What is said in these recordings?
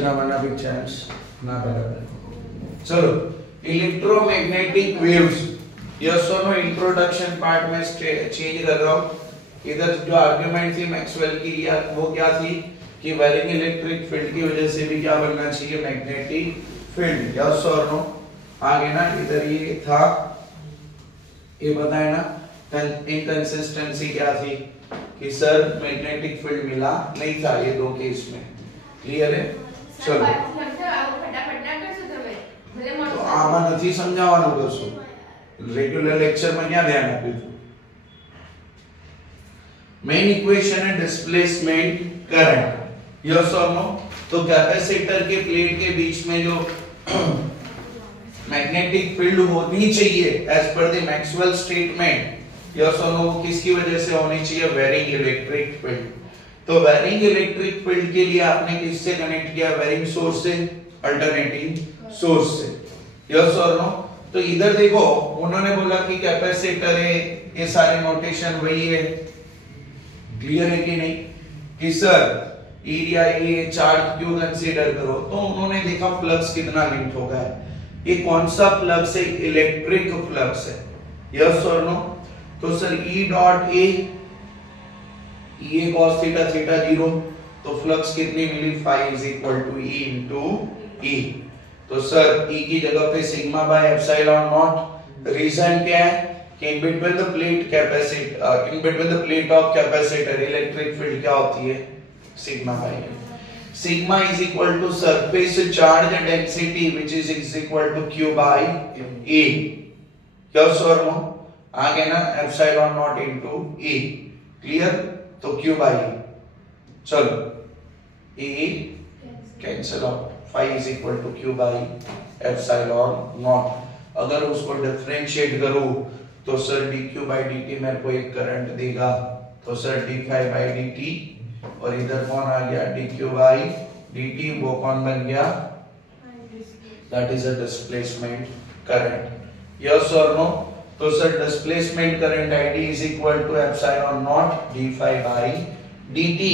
बनाना भी चांस ना बराबर। चलो इलेक्ट्रोमैग्नेटिक वेव्स, यस और नो इंट्रोडक्शन पार्ट में चेंज कर रहा हूं। इधर जो आर्गुमेंट थी मैक्सवेल की या वो क्या थी कि वैरिंग इलेक्ट्रिक फील्ड की वजह से भी क्या बनना चाहिए, मैग्नेटिक फील्ड, यस और नो। आगे ना इधर ये था, ये बताए ना इनकंसिस्टेंसी क्या थी कि सर मैग्नेटिक फील्ड मिला नहीं था ये दो केस में। क्लियर है? चलो तो आमा નથી સમજાવવાનું કશું, રેગ્યુલર લેક્ચર માં ક્યાં ધ્યાન આપ્યું હતું। मेन इक्वेशन है डिस्प्लेसमेंट करंट, यस और नो। तो कैपेसिटर के प्लेट के बीच में जो मैग्नेटिक फील्ड होनी चाहिए as per the Maxwell statement, yes और नो, किसकी वजह से होनी चाहिए, वेरिंग इलेक्ट्रिक फील्ड। तो वेरिंग इलेक्ट्रिक फील्ड के लिए आपने किससे कनेक्ट किया, वेरिंग सोर्स से, अल्टरनेटिंग सोर्स से, यस और नो। तो इधर देखो उन्होंने बोला कि कैपेसिटर है, ये सारे नोटेशन वही है। क्लियर है कि नहीं कि सर एरिया ए चार्ज क्यों कंसीडर करो, तो उन्होंने देखा फ्लक्स कितना लिंक होगा है। ये कौन सा फ्लक्स है, इलेक्ट्रिक फ्लक्स है, यस और नो। तो सर E डॉट ए, ये cos थीटा थीटा 0, तो फ्लक्स कितनी मिली, phi is equal to E into E। तो सर E की जगह पे sigma by epsilon not. Reason क्या है कि in between the plate capacitor, in between the plate of capacitor electric field क्या होती है, sigma by A. Sigma is equal to surface charge density which is equal to Q by E, yes और no. आगे ना epsilon naught into E। Clear? तो Q by E, चलो E cancel out, phi is equal to Q by epsilon naught. अगर उसको differentiate करूं तो sir dq by dt मेरे को एक करंट देगा, तो सर d5 by dt, और इधर कौन आ गया, dq by dt, वो कौन बन गया, that is a displacement current, yes और नो। तो sir displacement current id is equal to epsilon naught d5 by dt।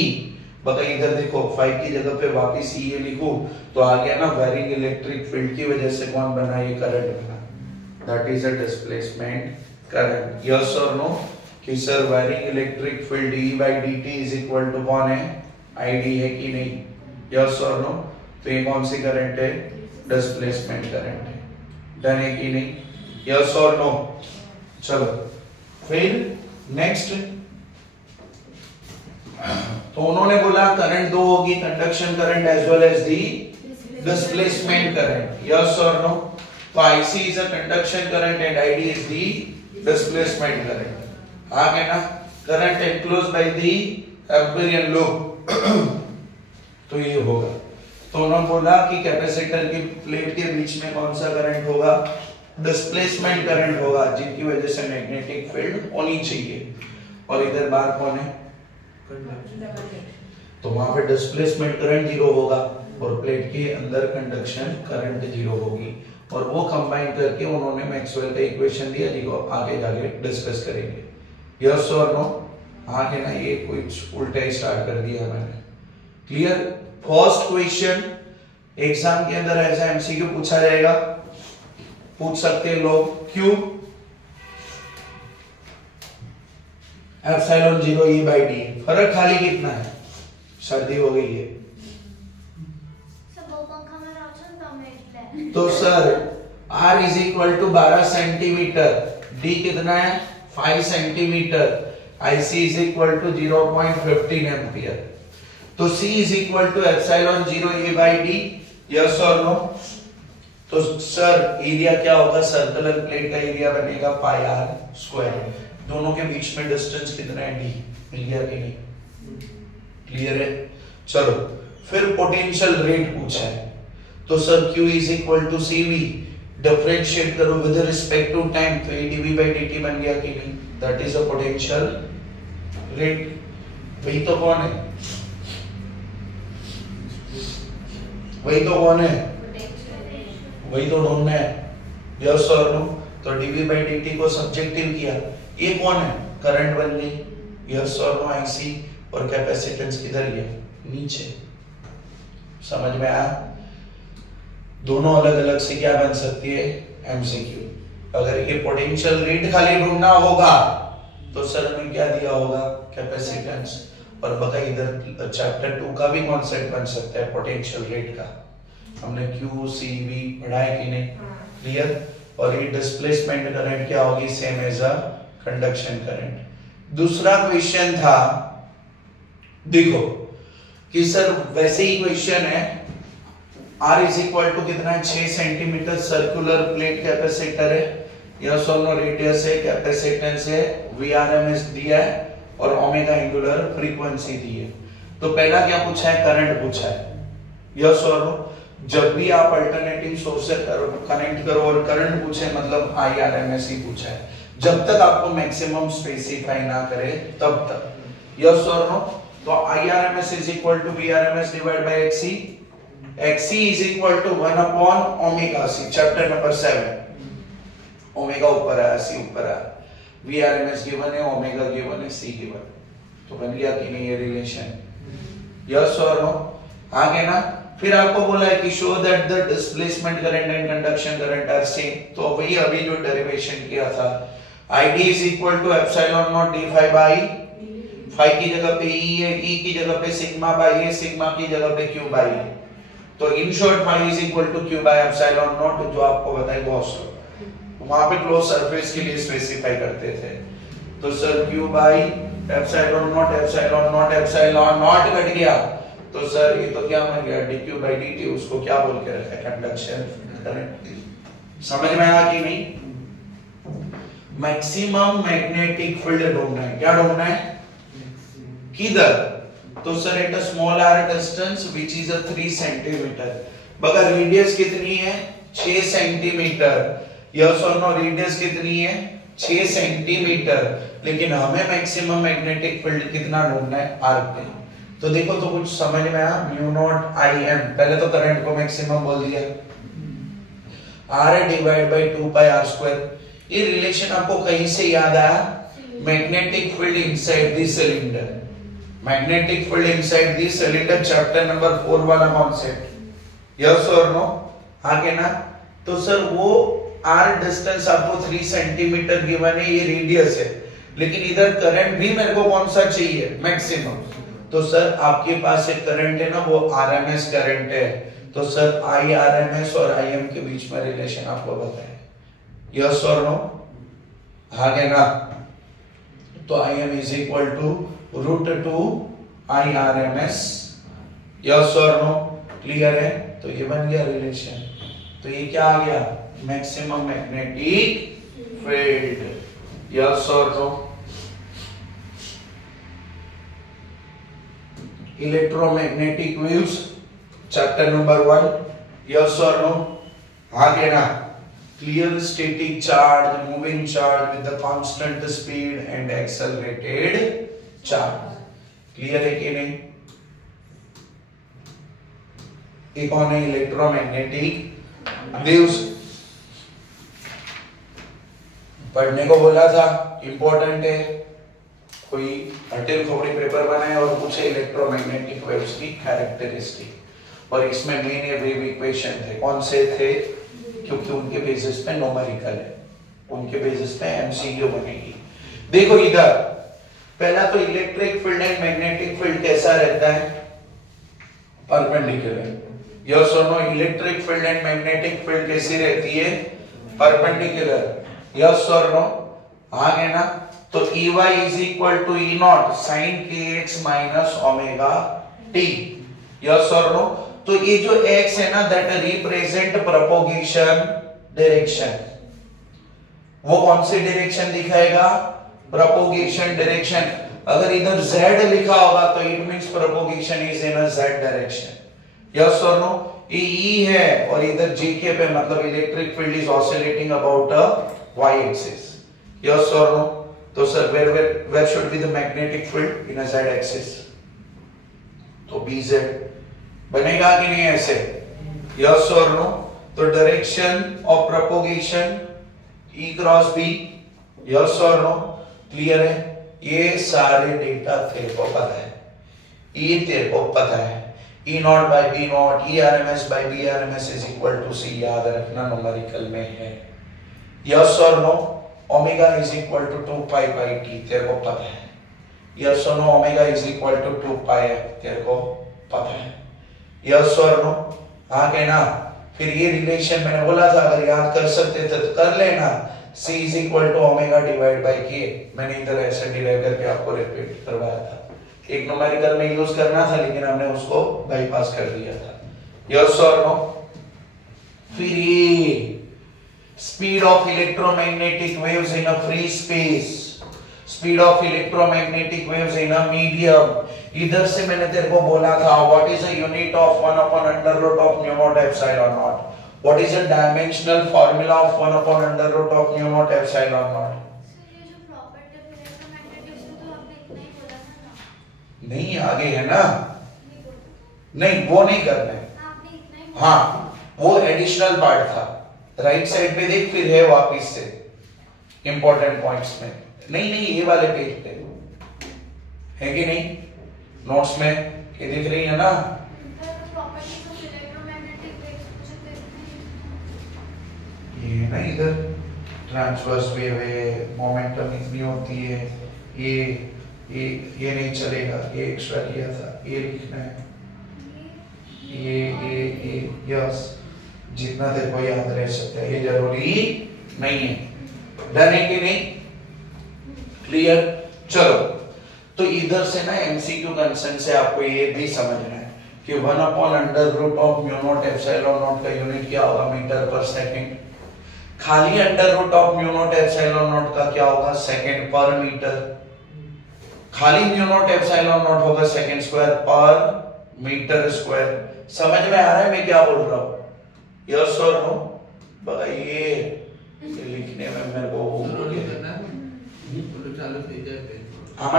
बता इधर देखो 5 की जगह पे वापस ये लिखूं तो आ गया ना, वेरिंग इलेक्ट्रिक फील्ड की वजह से कौन बना, ये करंट बना, that is a displacement current, yes और नो। कि sir varying electric field E by dt is equal to कौन है, id है कि नहीं, यस और नो। तो ये कौन सी करंट है, डिस्प्लेसमेंट करंट है। डन है कि नहीं, यस और नो। चलो फिर नेक्स्ट, तो उन्होंने बोला करंट दो होगी, conduction current as well as the displacement current, yes और नो। तो IC is a conduction current and ID is the displacement current। आगे ना current enclosed by the Amperian loop तो ये होगा। तो उन्होंने बोला कि कैपेसिटर की प्लेट के बीच में कौन सा करंट होगा, डिस्प्लेसमेंट करंट होगा, जिनकी वजह से मैग्नेटिक फील्ड होनी चाहिए। और इधर बाहर कौन है, तो वहां पे डिस्प्लेसमेंट करंट 0 होगा और प्लेट के अंदर कंडक्शन करंट 0 होगी। और वो कंबाइन करके उन्होंने मैक्सवेल का इक्वेशन दिया, जिसको आगे जाके डिस्कस करेंगे, यस और नो। आगे ना ये कुछ उल्टा ही स्टार्ट कर दिया मैंने। क्लियर? फर्स्ट क्वेश्चन एग्जाम के अंदर ऐसा एमसीक्यू पूछा जाएगा, पूछ सकते हैं लोग, क्यों एप्सिलॉन 0 E by D, फर्क खाली कितना है, सर्दी हो गई है तो sir R is equal to 12 centimetre, D कितना है 5 centimetre, IC is equal to 0.15 ampere. तो C is equal to epsilon 0 A by D, yes और नो। तो सर एरिया क्या होगा, सर्कुलर प्लेट का एरिया बनेगा पाई r स्क्वायर। दोनों के बीच में डिस्टेंस कितना है, D, मिल गया कि नहीं, क्लियर है। चलो फिर पोटेंशियल रेट पूछा है, तो sir Q is equal to CV, differentiate करो विद रिस्पेक्ट टू टाइम, तो ये dV by dt बन गया कि नहीं, that is a potential rate. वही तो कौन है, वही तो कौन है, वही तो ढूंढना है, यस और नो। तो dV by dt को सब्जेक्टिव किया, ये कौन है, करंट बन गई, यस और नो, IC। और कैपेसिटेंस किधर है, नीचे, समझ में आया? दोनों अलग अलग से क्या बन सकती है? एमसीक्यू। अगर ये पोटेंशियल रेट खाली ढूंढना होगा तो सर ने क्या दिया होगा? कैपेसिटेंस। और बता इधर चैप्टर 2 का भी कॉन्सेप्ट बन सकता है पोटेंशियल रेट का। हमने क्यू सी वी पढ़ा है कि नहीं? क्लियर? और ये डिस्प्लेसमेंट करंट क्या होगी? Same as a conduction current. दूसरा क्वेश्चन था, देखो कि सर वैसे ही क्वेश्चन है, R इज इक्वल टू कितना है? 6 सेंटीमीटर सर्कुलर प्लेट कैपेसिटर है, यस और नो रेडियस है, कैपेसिटेंस है, Vrms दिया है और ओमेगा एंगुलर फ्रीक्वेंसी दी है। तो पहला क्या पूछा है? करंट पूछा है, यस और नो। जब भी आप अल्टरनेटिव सोर्स से कनेक्ट करो और करंट पूछे मतलब Irms ही पूछा है। जब तक आपको मैक्सिमम स्पेसिफाई ना करे तब तक, यस और नो। तो Irms is equal to Vrms divide by Xc, Xc is equal to 1 upon omega c, chapter number 7। Omega ऊपर आया, c ऊपर आया, Vrms गिवन है, ओमेगा गिवन है, c गिवन। तो बन गया कि नहीं ये रिलेशन? यस और नो? आगे ना फिर आपको बोला है कि show that the displacement current and conduction current are same. तो वही अभी जो डेरिवेशन किया था, Id is equal to epsilon naught d phi by, phi की जगह पे E है, E की जगह पे सिग्मा बाय ए, सिग्मा की जगह पे Q बाय ए। तो in short phi is equal to Q by epsilon naught, जो आपको बताया गॉस लॉ, वहां पे क्लोज सरफेस के लिए स्पेसिफाई करते थे। तो sir Q by epsilon not, epsilon not, epsilon not cut गया, तो सर ये तो क्या बन गया? dq by dt। उसको क्या बोल के रखा है? Conduction current. समझ में आया कि नहीं? मैक्सिमम मैग्नेटिक फील्ड ढूंढना है। क्या ढूंढना है? किधर? तो sir at a small r distance which is a 3 centimetre. बगा रेडियस कितनी है? 6 सेंटीमीटर। यस और नो? रेडियस कितनी है? 6 सेंटीमीटर। लेकिन हमें मैक्सिमम मैग्नेटिक फील्ड कितना ढूंढना है? r पे। तो देखो तो कुछ समझ में आया? म्यू नॉट Im, पहले तो करंट को मैक्सिमम बोल दिया, R divide by 2 pi r square. ये रिलेशन आपको कहीं से याद आया? Magnetic field inside the cylinder, magnetic field inside the cylinder, chapter number 4 वाला कॉन्सेप्ट। यस और नो? आगे ना तो सर वो r डिस्टेंस आपको 3 सेंटीमीटर गिवन है, ये रेडियस है, लेकिन इधर करंट भी मेरे को कौन सा चाहिए? मैक्सिमम। तो सर आपके पास एक करंट है ना, वो RMS करंट है। तो सर Irms और Im के बीच में रिलेशन आपको बताएं, यस और नो? आगे ना तो Im is equal to √2 Irms, yes और नो? क्लियर है? तो ये बन गया रिलेशन। तो ये क्या आ गया? मैक्सिमम मैग्नेटिक फील्ड, यस और no? Electromagnetic waves, chapter number 1, yes और नो? आगे ना clear static charge, moving charge with the constant speed and accelerated charge. Clear है कि नहीं? एक और है इलेक्ट्रोमैग्नेटिक वेव्स। पढ़ने को बोला था, इंपॉर्टेंट है। कोई हटिल खोपड़ी पेपर बनाए और पूछे इलेक्ट्रोमैग्नेटिक वेव्स की कैरेक्टरिस्टिक, और इसमें मेन ये वेव इक्वेशन थे। कौन से थे? क्योंकि उनके बेसिस पे न्यूमेरिकल है, उनके बेसिस पे एमसीक्यू बनेगी। देखो इधर पहला तो electric field and magnetic field कैसा रहता है? परपेंडिकुलर। यस और no? Electric field and magnetic field कैसी रहती है? परपेंडिकुलर। यस और नो? आगे ना तो Ey is equal to E naught sine kx minus omega t, yes और नो? तो ये जो x है ना, दैट रिप्रेजेंट प्रोपगेशन डायरेक्शन। वो कौन सी डायरेक्शन दिखाएगा? Propagation direction. अगर इधर z लिखा होगा तो it means propagation is in a z direction, yes और नो? ये E है और इधर jk पे मतलब electric field is oscillating about a y axis, yes और नो? तो sir where should be the magnetic field in a z axis? तो bz बनेगा कि नहीं ऐसे? यस और नो? तो direction of propagation E cross B, yes और नो? क्लियर है? ये सारे डेटा तेरे को पता है, ये तेरे को पता है। E not by B not, E R M S by B R M S is equal to C, याद रखना न्यूमेरिकल में है। यस और no, omega is equal to 2 pi by T, तेरे को पता है। यस और no, omega is equal to 2 pi F, तेरे को पता है। यस और नो, आगे ना फिर ये रिलेशन मैंने बोला था अगर याद कर सकते थे तो कर लेना, C is equal to omega divide by K, मैंने इधर ऐसे डिराइव करके आपको रिपीट करवाया था। एक न्यूमेरिकल में यूज करना था लेकिन हमने उसको बाईपास कर दिया था। यस और नो, फिर ये speed of electromagnetic waves in a free space, speed of electromagnetic waves in a medium, इधर से मैंने तेरे को बोला था what is the unit of 1 upon under root of mu naught epsilon naught, what is the dimensional formula of 1 upon under root of mu naught epsilon naught. नहीं आगे है ना, नहीं वो नहीं करना है, हाँ वो एडिशनल पार्ट था, राइट साइड पे देख फिर है वापिस से इंपॉर्टेंट पॉइंट्स में, नहीं ये वाले पेज पे है कि नहीं, नोट्स में ये दिख रही है ना, ये ना इधर ट्रांसवर्स वेव है, मोमेंटम इतनी होती है, ये नहीं चलेगा, ये एक्स्ट्रा किया था, ये लिखना है, ये यस, जितना तेरे को याद रह सकता है ये जरूरी नहीं है। डन है कि नहीं, क्लियर। चलो तो इधर से ना एमसीक्यू कंसेंट से आपको ये भी समझना है कि 1 upon under root of mu naught epsilon naught का यूनिट क्या होगा, मीटर पर सेकंड। खाली under root of mu naught epsilon naught का क्या होगा, सेकंड पर मीटर। खाली म्यू नॉट एप्सिलॉन नॉट होगा सेकंड स्क्वायर पर मीटर स्क्वायर। समझ में आ रहा है मैं क्या बोल रहा हूँ, यस और नो। ये लिखने में मेरे को चालू થઈ જાય पे आमा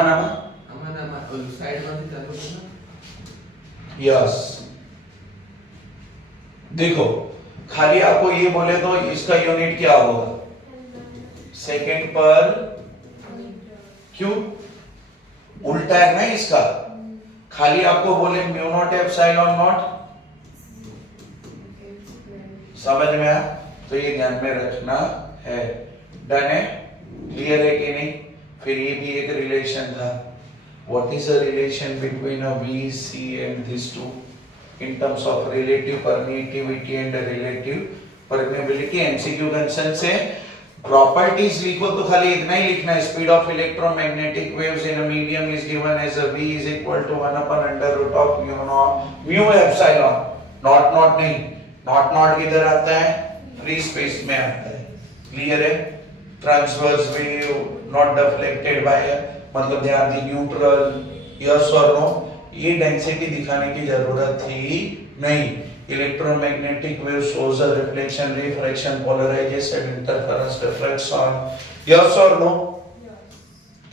साइड में चालू करना, यस। देखो खाली आपको ये बोले तो इसका यूनिट क्या होगा, सेकंड पर, क्यों उल्टा है ना इसका, खाली आपको बोले म्यू नॉट एप्सिलॉन नॉट, समझ में आया, तो ये ध्यान में रखना है। डन है, क्लियर है कि नहीं। फिर ये भी एक रिलेशन था, what is the relation between a V C and this two in terms of relative permittivity and relative permeability. MCQ कंसेंट से प्रॉपर्टीज लिखो तो खाली इतना ही लिखना है, speed of electromagnetic waves in a medium is given as a V is equal to 1 upon under root of mu epsilon naught नहीं, नॉट किधर आता है, फ्री स्पेस में आता है, क्लियर है। Transverse wave not deflected by, मतलब they are the neutral, yes और नो। ये डेंसिटी दिखाने की जरूरत थी नहीं। Electromagnetic wave shows a reflection, refraction, polarisation, interference, reflection, yes और नो,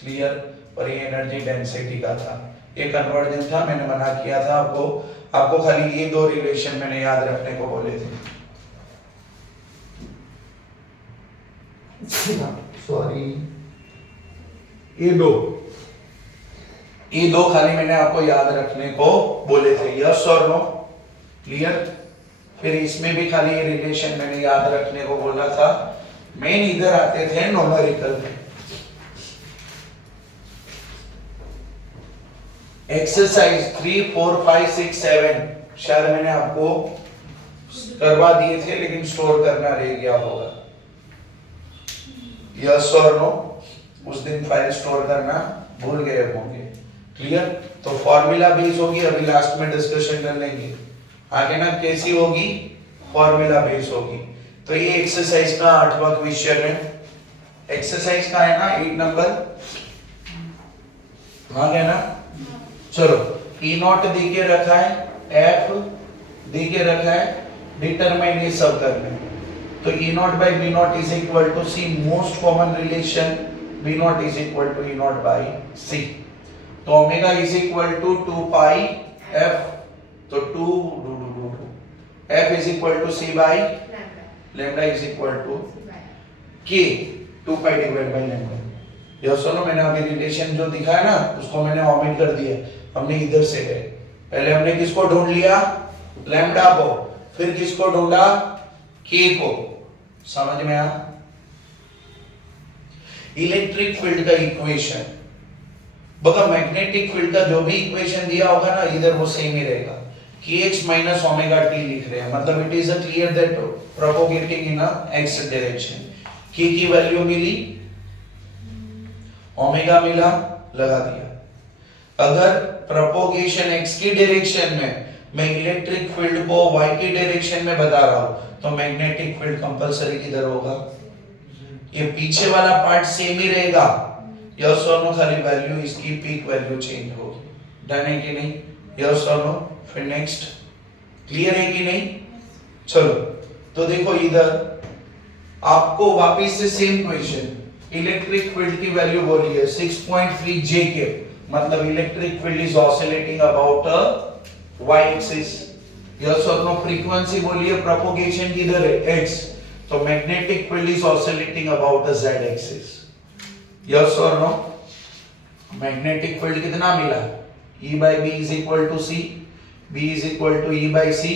क्लियर। पर ये एनर्जी डेंसिटी का था, ये कन्वर्जन था, मैंने मना किया था आपको खाली ये दो रिलेशन मैंने याद रखने को बोले थे, सॉरी ये दो खाली मैंने आपको याद रखने को बोले थे, यस और नो, क्लियर। फिर इसमें भी खाली ये रिलेशन मैंने याद रखने को बोला था। मेन इधर आते थे न्यूमेरिकल में। एक्सरसाइज 3, 4, 5, 6, 7 शायद मैंने आपको करवा दिए थे लेकिन स्टोर करना रह गया होगा, यस और नो। उस दिन फाइल स्टोर करना भूल गए होंगे, क्लियर। तो फॉर्मूला बेस होगी, अभी लास्ट में डिस्कशन कर लेंगे आगे ना कैसी होगी, फॉर्मूला बेस होगी। तो ये एक्सरसाइज का 8वां क्वेश्चन है। एक्सरसाइज का है ना 8 नंबर, हाँ है ना। चलो E नॉट दी के रखा है, F दी के रखा है, डिटरमाइन ये सब करना है। तो E not by B not is equal to C, most common relation B not is equal to E not by C। तो omega is equal to 2 pi F, तो 2 F is equal to C by lambda is equal to K, 2 pi divide by lambda. यह सुनो, मैंने अभी relation जो दिखाया ना उसको मैंने ओमिट कर दिया, हमने इधर से गए, पहले हमने किसको ढूंढ लिया, लैम्डा को, फिर किसको ढूंढा, के को। समझ में आया? इलेक्ट्रिक फील्ड का इक्वेशन, बगा मैग्नेटिक फील्ड का जो भी इक्वेशन दिया होगा ना, इधर वो सेम ही रहेगा। kx माइनस ओमेगा टी लिख रहे हैं, मतलब it is a clear that propagating in a x direction. k की वैल्यू मिली, ओमेगा मिला, लगा दिया। अगर प्रोपोगेशन x की डायरेक्शन में मैं इलेक्ट्रिक फील्ड को y की डायरेक्शन में बता रहा हूं, तो मैग्नेटिक फील्ड कंपलसरी किधर होगा, ये पीछे वाला पार्ट सेम ही रहेगा। यस और नो, खाली वैल्यू इसकी पीक वैल्यू चेंज होगी। डन है कि नहीं? यस और नो। फिर नेक्स्ट, क्लियर है कि नहीं? चलो तो देखो इधर आपको वापस से सेम क्वेश्चन, इलेक्ट्रिक फील्ड की वैल्यू बोली है 6.3 JK, मतलब electric field is oscillating about y axis. Yes और नो। फ्रीक्वेंसी बोली है प्रोपोगेशन किधर है, x, तो magnetic field is oscillating about the z axis. Yes और नो। मैग्नेटिक फील्ड कितना मिला, E by B is equal to C, B is equal to E by C।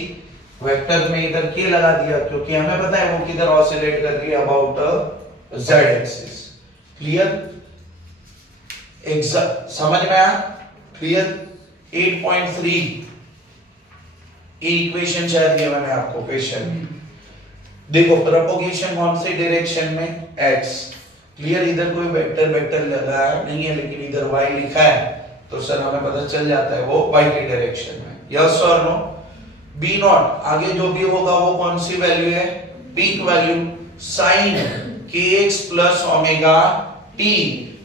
Vector में इधर के लगा दिया क्योंकि हमें पता है वो किधर ऑसिलेट कर रही है, अबाउट z एक्सिस। क्लियर? समझ में आया? क्लियर? 8.3 इक्वेशन शायद दिया मैंने आपको क्वेश्चन। देखो प्रोपोगेशन कौन सी डायरेक्शन में, x। क्लियर? इधर कोई वेक्टर लगाया नहीं है, लेकिन इधर y लिखा है, तो सर हमें पता चल जाता है वो y की डायरेक्शन में। यस और नो। b नॉट आगे जो भी होगा वो कौन सी वैल्यू है, peak value, sin kx plus omega t।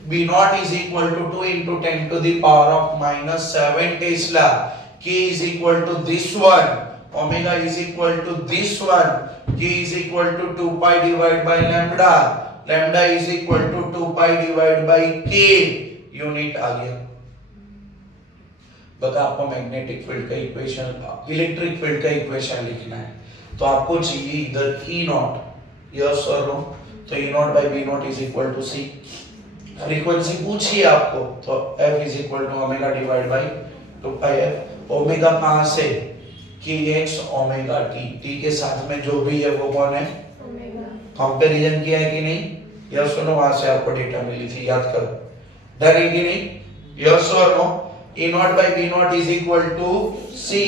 b not is equal to 2 into 10 to the power of minus 7 tesla. k is equal to this one, omega is equal to this one, k is equal to 2 pi divided by lambda, lambda is equal to 2 pi divided by k। Unit आ गया। बता आपको magnetic field का equation, electric field का equation लिखना है, तो आपको चाहिए इधर E नॉट, यस और नो, तो E not by B not is equal to C। Frequency पूछिए आपको, तो F is equal to omega divide by 2 pi F। ओमेगा कहां से, kx ओमेगा t, t के साथ में जो भी है वो कौन है, ओमेगा। कंपैरिजन किया है कि नहीं, यस और नो? वहां से आपको डेटा मिली थी, याद करो। डर है कि नहीं, यस और no? E not by B not is equal to C,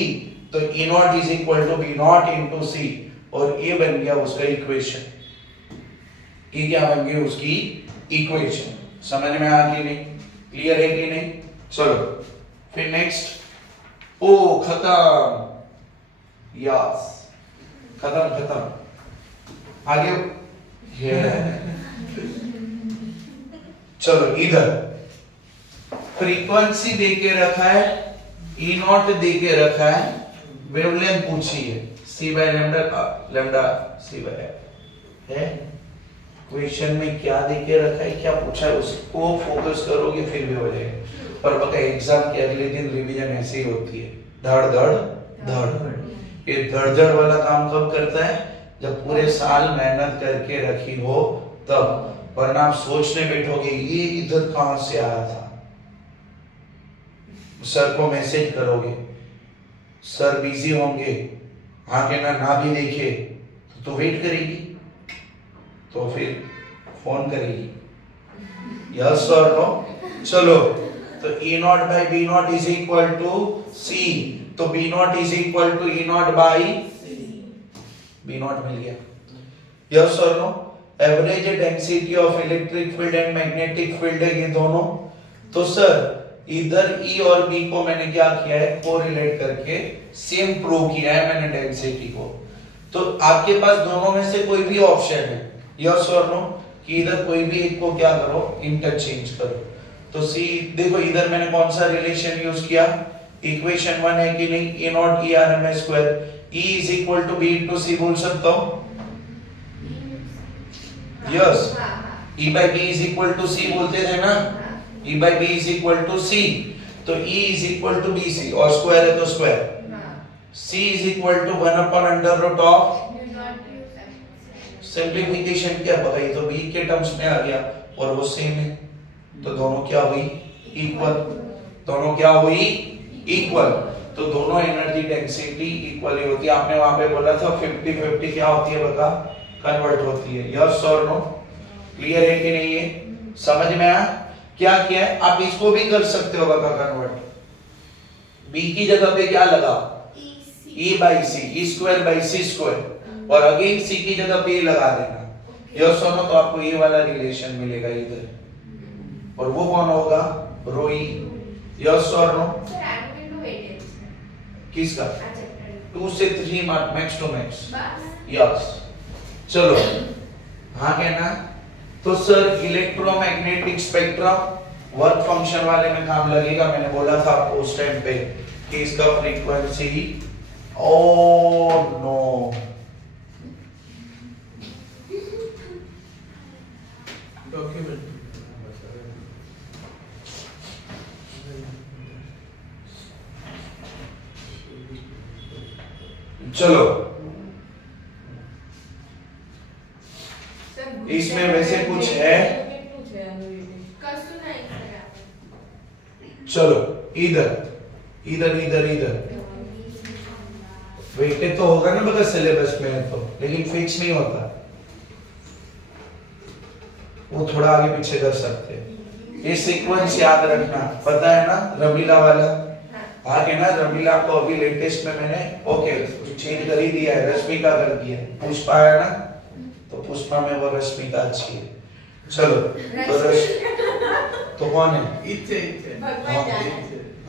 तो E naught is equal to B naught into C, और ये बन गया उसका इक्वेशन। ये क्या बन गई उसकी इक्वेशन। समझ में आया कि नहीं? क्लियर है कि नहीं? चलो फिर नेक्स्ट। ओ खत्म, यस खत्म। आगे चलो इधर फ्रीक्वेंसी देके रखा है, E नॉट देके रखा है, वेवलेंथ पूछी है C by lambda C by है। क्वेश्चन में क्या देके रखा है, क्या पूछा है, उसको फोकस करोगे फिर भी हो जाएगा। और पता है एग्जाम के अगले दिन रिवीजन ऐसे ही होती है, धड़ धड़। ये धड़ वाला काम कब करता है, जब पूरे साल मेहनत करके रखी हो तब, वरना आप सोचने बैठोगे ये इधर कहां से आया था। सर को मैसेज करोगे, सर बिजी होंगे, आगे ना भी देखे तो वेट करेगी, तो फिर फोन करेगी, यस और नो। चलो तो E not by B not is equal to C, तो B not is equal to E not by B not मिल गया, यस और no. Average density of electric field and magnetic field है ये दोनों। तो सर इधर E और B को मैंने क्या किया है, कोरिलेट करके सेम प्रूव किया है मैंने डेंसिटी को। तो आपके पास दोनों में से कोई भी ऑप्शन है, यस और नो, कि इधर कोई भी एक को क्या करो, इंटरचेंज करो। तो सी देखो इधर मैंने कौन सा रिलेशन यूज किया, इक्वेशन 1 है कि नहीं, E naught E RMS square, E is equal to B into C बोल सकता हूं, yes. E by B is equal to C बोलते थे ना, E by B is equal to C, तो E is equal to BC, और square है तो square, C is equal to 1 upon under root of simplification. क्या पता, ये तो B के टर्म्स में आ गया और वो सेम है, तो दोनों क्या हुई, इक्वल। दोनों क्या हुई, इक्वल। तो दोनों एनर्जी डेंसिटी इक्वली होती है। आपने वहां पे बोला था 50-50 क्या होती है बता, कन्वर्ट होती है। यस और नो, क्लियर है कि नहीं है, समझ में आया? क्या किया है, आप इसको भी कर सकते हो बता कन्वर्ट। b की जगह पे क्या लगा, e by C, E square by C square, और अगेन c की जगह पे लगा देना। यस और नो, तो आपको ये वाला रिलेशन मिलेगा इधर, और वो कौन होगा, रो ई। यस और नो, किसका, 2 से 3 mark, max to max. Yes, चलो हाँ कहना। तो sir electromagnetic spectrum work function वाले में काम लगेगा। मैंने बोला था आपको उस टाइम पे कि इसका फ्रीक्वेंसी, ओ नो, डॉक्यूमेंट चलो इसमें वैसे कुछ है, चलो इधर इधर इधर इधर वेटेड तो होगा ना बता सिलेबस में है तो, लेकिन फिक्स नहीं होता, वो थोड़ा आगे पीछे कर सकते हैं। ये सीक्वेंस याद रखना, पता है ना रमीला वाला, आगे ना रमीला को अभी लेटेस्ट में मैंने ओके चेंज कर ही दिया है, रश्मिका कर दिया है। पुष्पा है ना, तो पुष्पा में वो रश्मिका अच्छी है। चलो तो कौन है, इच्छे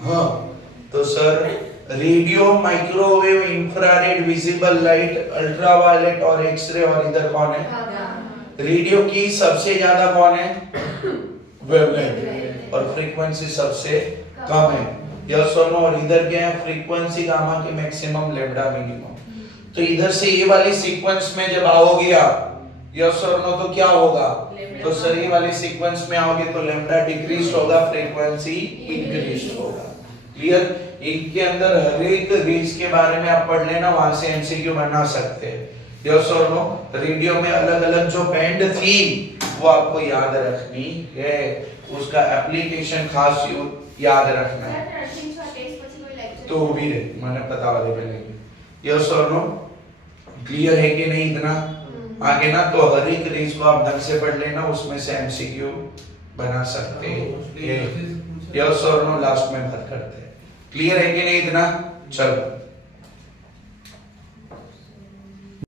हाँ, तो sir radio, microwave, infrared, visible light, ultraviolet और एक्सरे, और इधर कौन है, रेडियो की सबसे ज्यादा कौन है, वेवलेंथ, और फ्रीक्वेंसी सबसे कम है। यस और नो, और इधर क्या है, फ्रीक्वेंसी गामा की मैक्सिमम, लैम्डा मिनिमम। तो इधर से ये वाली सीक्वेंस में जब आओगे आप, यस और नो, तो क्या होगा, तो सर ये वाली सीक्वेंस में आओगे तो लैम्डा डिक्रीज होगा, फ्रीक्वेंसी इंक्रीज होगा। क्लियर? इनके अंदर हर एक रेंज के बारे में आप पढ़ लेना, वहां से एमसीक्यू बना सकते हैं। यस और नो, रेडियो में अलग अलग जो बैंड थी वो आपको याद रखनी है, उसका एप्लीकेशन खास याद रखना है। तो भी रे मैंने बता दे पहले। यस और नो, क्लियर है कि नहीं इतना? आगे ना तो हर एक रेंज को आप ढंग से पढ़ लेना, उसमें से एमसीक्यू बना सकते हैं। यस और नो लास्ट में बात करते हैं। क्लियर है कि नहीं इतना? चलो